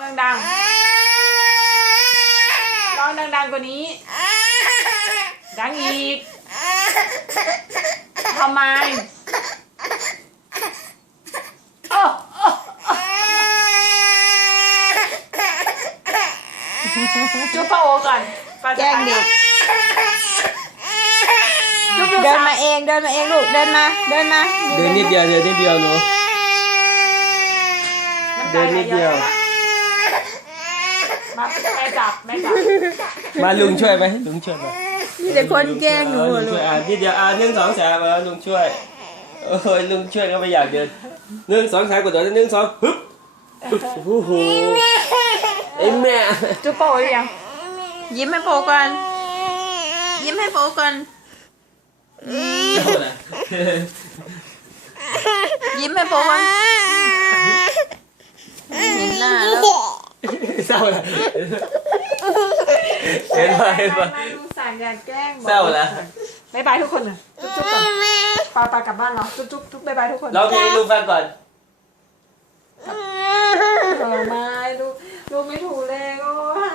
con đang đăng. đang con đang đang con ý đáng nhịp không ai chú pha ô cần trang điểm đơn à. mà em đơn mà em luôn đơn mà đơn mà đơn nhịp giờ đơn nhịp giờ nữa đơn nhịp giờ มาลุงช่วยไหมลุงช่วยไหมมีแต่คนแกล้งหนูเลยอ่ะที่เดียวอ่ะหนึ่งสองสามลุงช่วยโอ้ยลุงช่วยก็ไม่อยากเดินหนึ่งสองสามกดตัวหนึ่งสองฮึบฮึบโอ้โหไอ้แม่จุ๊บโป้ยัง ยิ้มให้โป้ก่อนยิ้มให้โป้ก่อนยิ้มให้โป้ก่อนศร้าเลยเห็นปหมเห็นปหมสั่งแกล้งเศร้าแล้วบายบายทุกคนจุ๊บจุ๊บก่อนปากลับบ้านเนาะจุ๊บจุ๊บจุ๊บายบายทุกคนเราไปดูแฟนก่อนไม่ลูกลูกไม่ถูก